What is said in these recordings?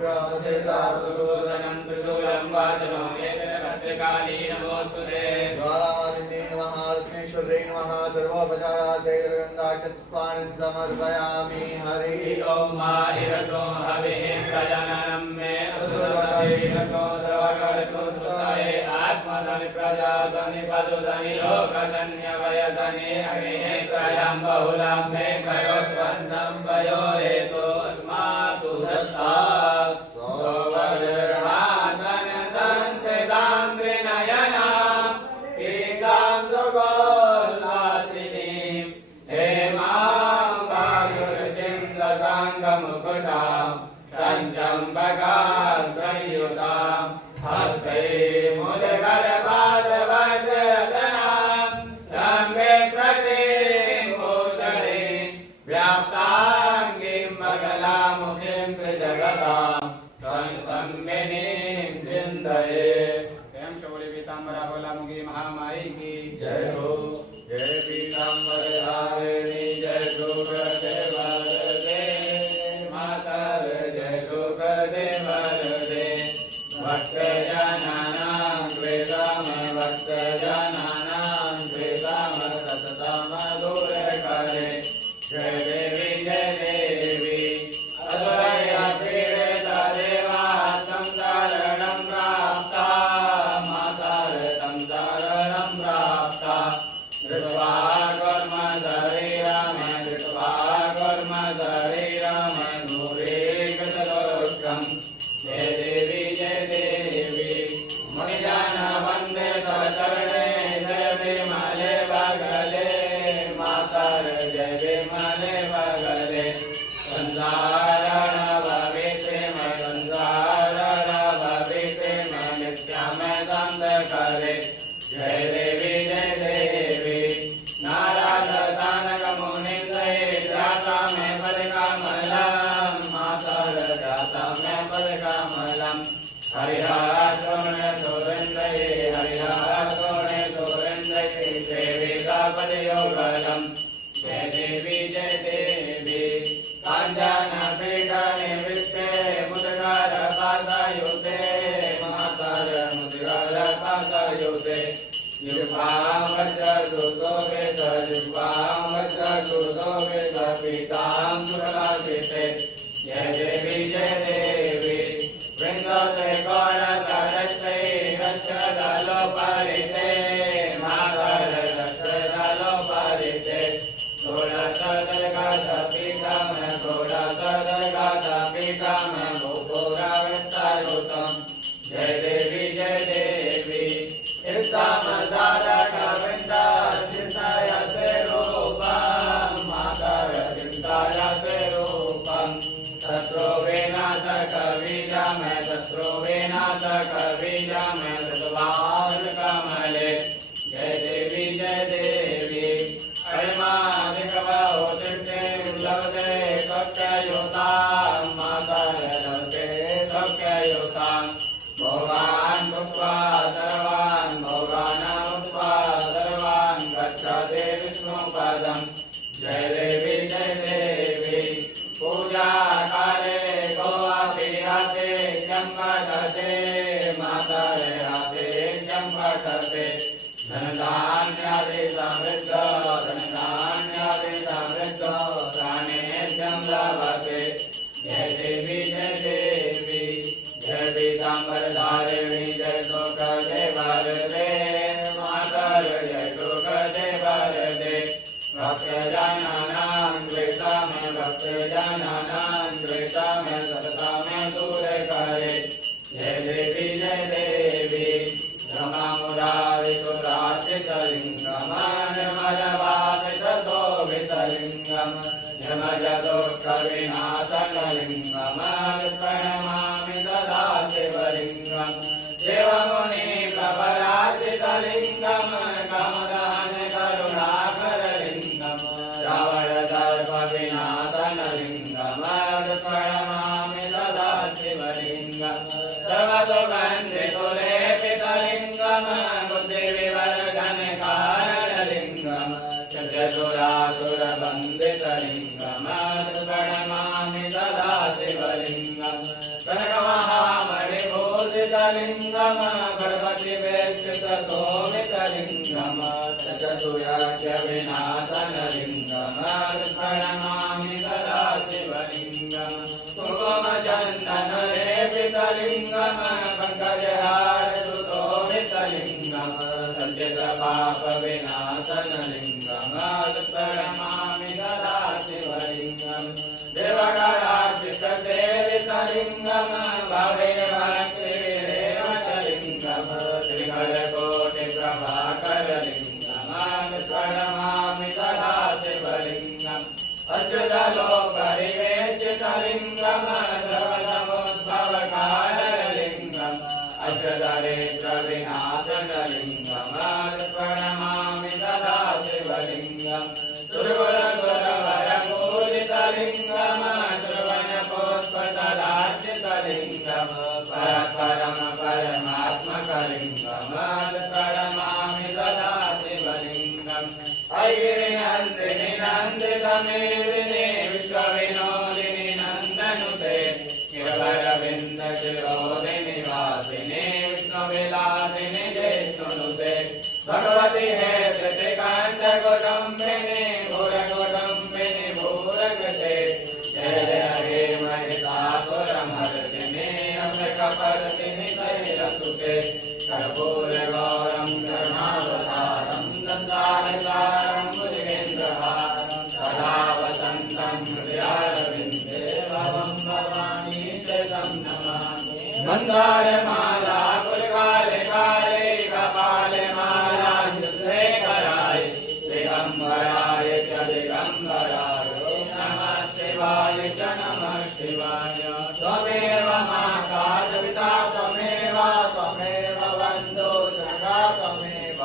शेषासुदूर्धनं त्रिशूलं वाजनो एतन्भद्रकाली नमोऽस्तुते ज्वालामालिन्ये नमः अग्नेश्वर्यै नमः सर्वोपचाराद्यैर्गन्धाक्षपुष्पाणि समर्पयामि हरिः ओं मारिरतो हविः प्रजननं मे असुरवैरतो सर्वकर्तृ सुताये आत्मधनि प्रजाधनि पशुधनि लोकसन्न्यवयधनि अग्निः प्रयां बहुलां मे करोत्पन्नं वयोरेतो अस्मासु दस्तात् सोवर्णासनसंस्थितां विनयनां पीतां सुगोल्लासिनीं हेमां वायुर्चिन्दसाङ्गमुकुटां सञ्चम्बकां संयुतां हस्ते मुदगरपादवज्ररत्नां जम्बे प्रतीं भूषणीं व्याप्ताङ्गीं मगलामुखीं जगतां संस्तम्भिनीं चिन्तये। एवं शौर्य पीताम्बरा बलामुखी महामाई की जय हो। जय पीताम्बरधारिणी जय शुक्रदेवरदे मातर जय शुक्रदेवरदे भक्तजनानां क्लेशां भक्तजनानां क्लेशां सततं दूरकरे। जय देवी असुरैः पीडिता देवा तं शरणं प्राप्ता मातर तं शरणं प्राप्ता धृत्वा कर्म शरीरं दूरीकृतदुःखम्। जय देवी मणिजन वन्दित चरणे जय विमले बगले मातर जय विमले बगले संसारण भविते नित्यं दंड करे। जय देवी नारद तानक मुनीन्द्रे जाता में पदकमलं मातर जाता में पदकमलं हरिहरतोणे सुरेन्द्रे सेविका पदयोगलं। जय देवी काञ्चन पीठे विष्टे मुद्गरपादयुते मातर मुद्गरपादयुते जिह्वां वज्रसुशोभित पीताम्बरलालिते। जय देवी वृन्दते गौरतरस्ते रक्षदलोपरिते मातर रक्षदलोपरिते षोडशदर्गतपीठं भूपुरवृत्तयुतं। जय देवी चिन्तायते रूपं मातर चिन्तायते रूपं शत्रुविनाशकबीजं धृतवानकमले। जय देवी अयमादिकवोतिष्ठे लभते सत्ययुतां मातर लभते सत्ययुतां भोगान् भुक्त्वा सर्वान् गच्छते विष्णुपदम्। जय देवी पूजा काले गोवापि हातेज्यं पठते मातर हातेज्यं पठते धनधान्यादि समृद्धो धान्येज्यं लभते। जय देवी जय पीताम्बरधारिणी जय शुक्रदेवरदे मातर जय शुक्रदेवरदे भक्तजनानां क्लेशां सततं दूरकरे। जय देवी धर्ममुरारिसुरार्चितलिङ्गं निर्मलवासितशोभितलिङ्गं निर्मलदुःखविनाशकलिङ्गं प्रणमामि सदा शिवलिङ्गं देवमुनिप्रबलार्चितलिङ्गं कामदहन करुणाकरलिङ्गं रावणदर्पविनाशनलिङ्गं प्रणमामि सदा शिवलिङ्गं सर्वसुगन्धितुलेपितलिङ्गं बुद्धिविवर्धनकारणलिङ्गं चतुरासुरबन्धितलिङ्गं प्रणमामि सदा शिवलिङ्गं सवितलिङ्गम गणपति वेष्टित सोमितलिङ्गम चतुराज्य विनाशनलिङ्गम प्रणमामि सदा शिवलिङ्गम कुङ्कुम चन्दन लेपितलिङ्गम पङ्कजहार सुशोभितलिङ्गम सञ्चित पाप विनाशनलिङ्गम प्रणमामि सदा शिवलिङ्गम देवगणार्चित सेवितलिङ्गम भवे भक्तिरेवतलिङ्गम त्रिकलकोटि प्रभाकरलिङ्गम प्रणमामि सदा शिवलिङ्गम अच्युतलोकरिवेशितलिङ्गम सर्वसमुद्भवकारणलिङ्गम अच्युतरेन्द्रविनाशनलिङ्गम प्रणमामि सदा शिवलिङ्गम दुर्गुणगुरवरपूजितलिङ्गम दुर्वनपुष्पदलार्चितलिङ्गम परपरम परमात्मकलिङ्गम प्रणमामि सदा शिवलिङ्गम ऐगिरिनन्दिनि नन्दितमेदिनि विश्वविनोदिनि नन्दनुते गिरवरविन्दशिरोदिनि वासिनि विष्णुविलासिनि जिष्णुनुते भगवति हे त्रिकण्ठकुटुम्बिनि भूरकुटुम्बिनि भूरकृते जय जय हे महिषासुरमर्दिनि अमृतपर्दिनि शैलसुते कर्पूरगौरं करुणावतारं दन्तानिसारं भुजगेन्द्रहारं सदा वसन्तं हृदयारविन्दे भवं भवानी शतं नमामि मन्दारमाला पुरकाले काले कपाले माला युद्धे कराय दिगम्बराय च दिगम्बराय नमः शिवाय च नमः शिवाय त्वमेव माता पिता त्वमेव बन्धो सखा त्वमेव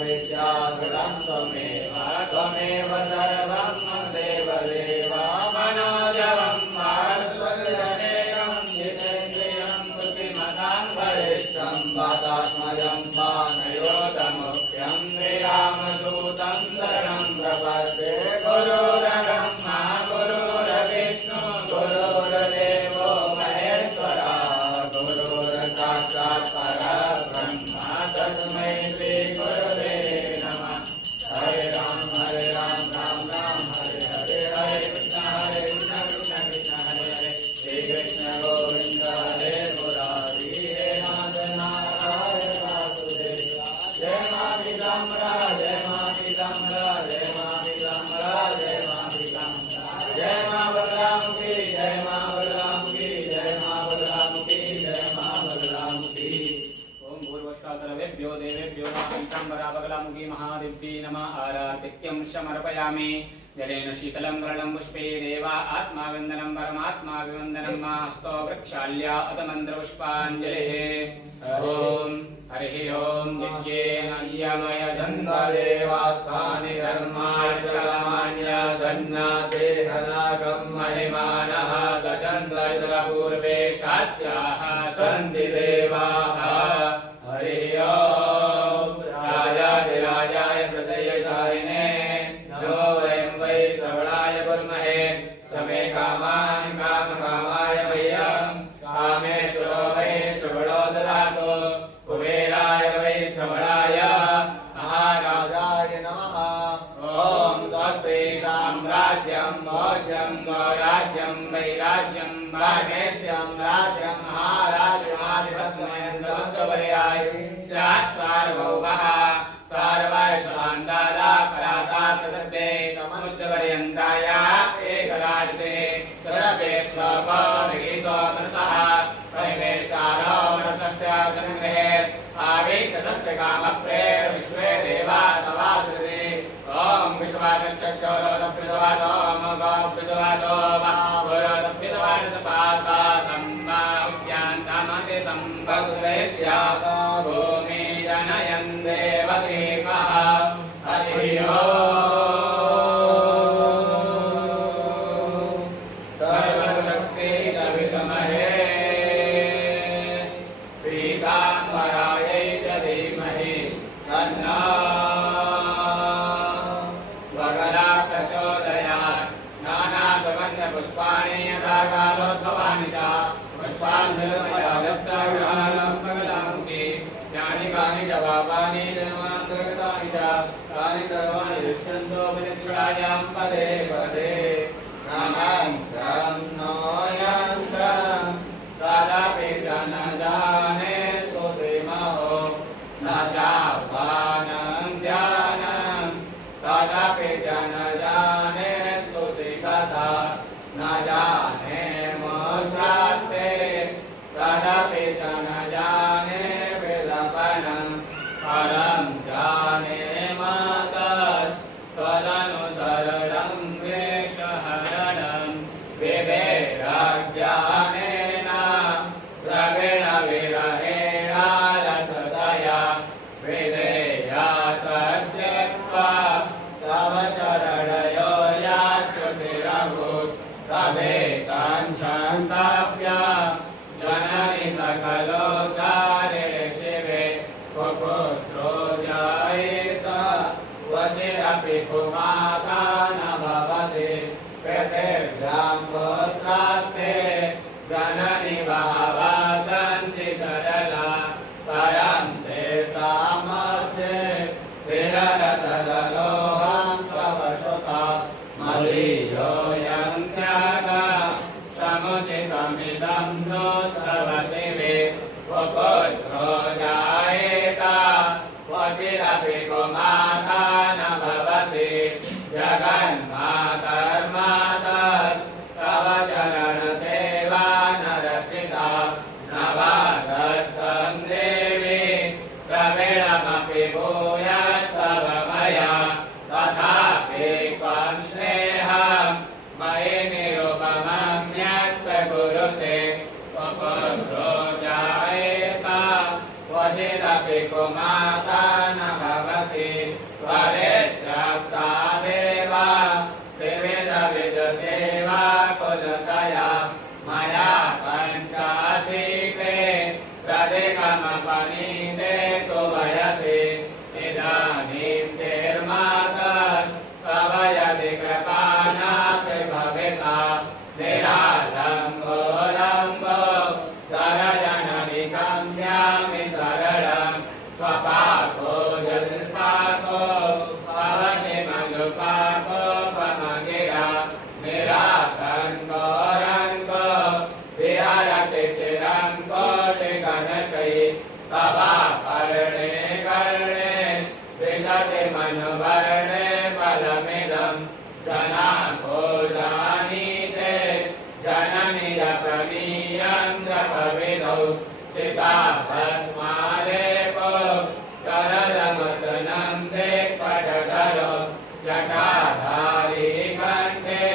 विद्याधुरं त्वमेव सर्वं देवदेव मनोजवं मारुतजनेकं जितेन्द्रियं बुद्धिमतां वरिष्ठं वातात्मजं वानयोतमुख्यं श्रीरामदूतं शरणं प्रपद्ये गुरुर्ब्रह्मा गुरुर्विष्णु गुरुर्देवो महेश्वरा गुरुर्साक्षात् परब्रह्म तस्मै श्री गुरवे नमः हरे राम राम राम हरे हरे हरे कृष्ण कृष्ण कृष्ण हरे हरे श्री कृष्ण गोविंद हरे मुरारी हे नाथ नारायण वासुदेव जय मां पीताम्बरा जय मां पीताम्बरा जय मां पीताम्बरा जय मां पीताम्बरा जय मां बलरामुखी जय मां बलरामुखी जय मां बलरामुखी जय मां बलरामुखी ओम भूर्भुवस्सर्वेभ्यो देवेभ्यो नमः पीताम्बरा बगलामुखी महादेव्यै नमः आराधिक्यं समर्पयामि जलेन शीतलं वरलं पुष्पे देवा आत्माविन्दनं परमात्माविवन्दनं मास्तो वृक्षाल्या अतमन्त्रपुष्पाञ्जलिः ओम हरिः ओम यज्ञेन यमय धन्वदेवास्तानि धर्मार्जमान्य सन्नाते हनागं महिमानः सचन्दपूर्वे शात्याः सन्ति देवाः हरिः ओम राजाधिराजाय प्रसयशालिने नमो वयं वै श्रवणाय कुर्महे समे कामानि कामकामाय मह्यं कामेश्वरो वै श्रवणो ददातु कुबेराय वै श्रवणाय महाराजाय नमः ओम स्वस्ति साम्राज्यं भोज्यं गौराज्यं वैराज्यं भाग्येश्यं राज्यं महाराज्यमाधिपत्यमयन्द्रवन्तवर्याय स्यात् सार्वभौमः सर्वाय स्वान्दादा परातार्थतत्ते समुद्रपर्यन्ताय एकराजते तदपि श्लोको गीतो मृतः परिवेष्टारो मृतस्य संग्रहे आवेक्षतस्य कामप्रेर विश्वे देवा सवासुरे ओम विश्वानश्चक्षुरोदप्रितवातो मगोप्रितवातो वाहुरोदप्रितवानसपाता सम्मा उद्यान्तामते सम्पदुरेत्या भूमि जनयन् देवदेवः हरिः ओम सर्वशक्ति विद्महे पीताम्बरायै च धीमहि तन्नो प्रचोदयात् नानासुगन्धपुष्पाणि यथा कालोद्भवानि च पुष्पाञ्जलिर्मया दत्ता पापानि जन्मान्तर्गतानि च तानि सर्वाणि दृश्यन्तो विनिक्षायां पदे पदे नानान्त्रं नो यन्त्रं तदपि च न जाने स्तुतिमहो न चापानं ध्यानं तदपि च न जाने स्तुतिकथा न जाने मुद्रास्ते तदपि च न जाने विलपनं परं जाने मातस् तदनुसरणं वेषहरणं विवेराज्ञानेन द्रविणविरहेणालसतया विधेया सत्यत्वा तव चरणयो याच्युतिरभूत् तदेकाञ्छन्तव्या जननि सकलोद्धारिणि शिवे कुपुत्रो जायेत क्वचिदपि कुमाता न भवति पितृभ्यां पुत्रास्ते जननि बहवः सन्ति सरला परं ते सामध्ये विरलतलोहं तव सुता मलीयोऽयं त्यागः समुचितमिदं नो तव शिवे कुपुत्रो जायेत क्वचिदपि कुमाता न भवति जगन्मातर्मातस्तव चरणसेवा न रक्षिता न वा दत्तं देवी द्रविणमपि भूयस्तव मया तथापि त्वं स्नेहं मयि निरुपमं यत्प्रकुरुषे कुपुत्रो जायेत क्वचिदपि कुमाता न भवति परित्यक्ता देवा विविधविधसेवा कुलतया मया पञ्चाशीके प्रदिकमपनीते तु वयसि इदानीं चेर्मातस्तव यदि कृपा नापि भविता निरालम्बो लम्बो धरजननिकं ध्यामि सरलं स्वपाको जल्पाको भवति मधुपाको पमगिरा निराकन्को रङ्को विहरति चिरं कोटिकनकै तवापर्णे कर्णे विशति मनुवर्णे फलमिदं जनाको जानीते जननि यप्रमीयं जपविदौ चिता भस्मालेपो करलमसनं दिक्पटधरो जटाधारी कण्ठे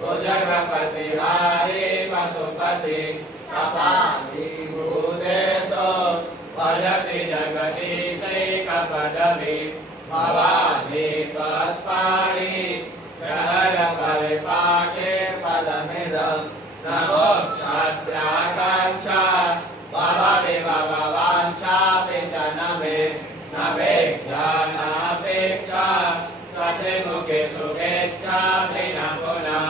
भुजगपतिहारी पशुपति कपाली भूतेशो भजति जगदीशैकपदवी भवानी त्वत्पाणि ग्रहणपरिपाके फलमिदं न मोक्षस्याकाङ्क्षा भवविभवाञ्छापि च न मे न वेज्ञानापेक्षा सतिमुखे सुखेच्छापि न पुनः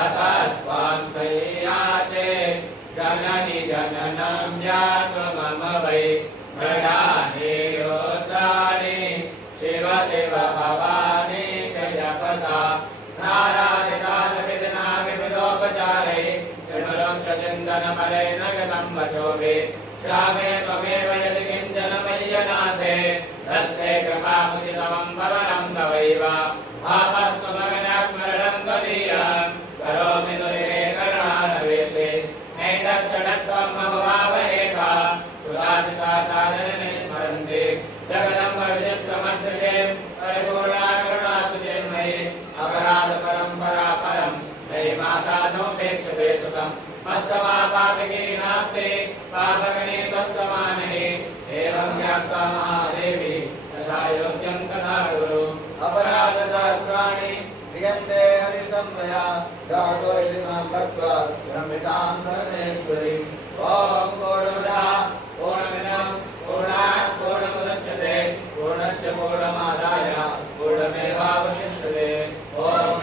अतस्त्वं संयाचे जननि जननं यातु मम वै मृडानि रुद्राणि शिव शिव भवानि जपता नारायणादिविधिना विविधोपचारै विमलं सचिन्तनपरेण गतं वचोभि श्यामे त्वमेव यदि किञ्चन मय्यनाथे रत्से कृपामुचितमं वरणं तवैव आपत्सुमगनस्मरणं त्वदीयं करोमि दुर्गे करुणानवेशे नैतत्क्षणत्वं मम भावयेका सुरादिसातारनिस्मरन्ति जगदम्ब विजित्रमध्यगे परिपूर्णा करुणासु चिन्मयि अपराधपरम्परा परं मयि माता नोपेक्षते सुतं मत्समापापिकी नास्ति पापगणे त्वत्समानहि एवं ज्ञात्वा महादेवी तथा योग्यं तथा कुरु अपराधसहस्राणि क्रियन्ते हरिसंमया गातो इति मां भक्त्वा क्षमितां परमेश्वरी ॐ पूर्णमदः पूर्णमिदं पूर्णात् पूर्णमुदच्यते पूर्णस्य पूर्णमादाय पूर्णमेवावशिष्यते ॐ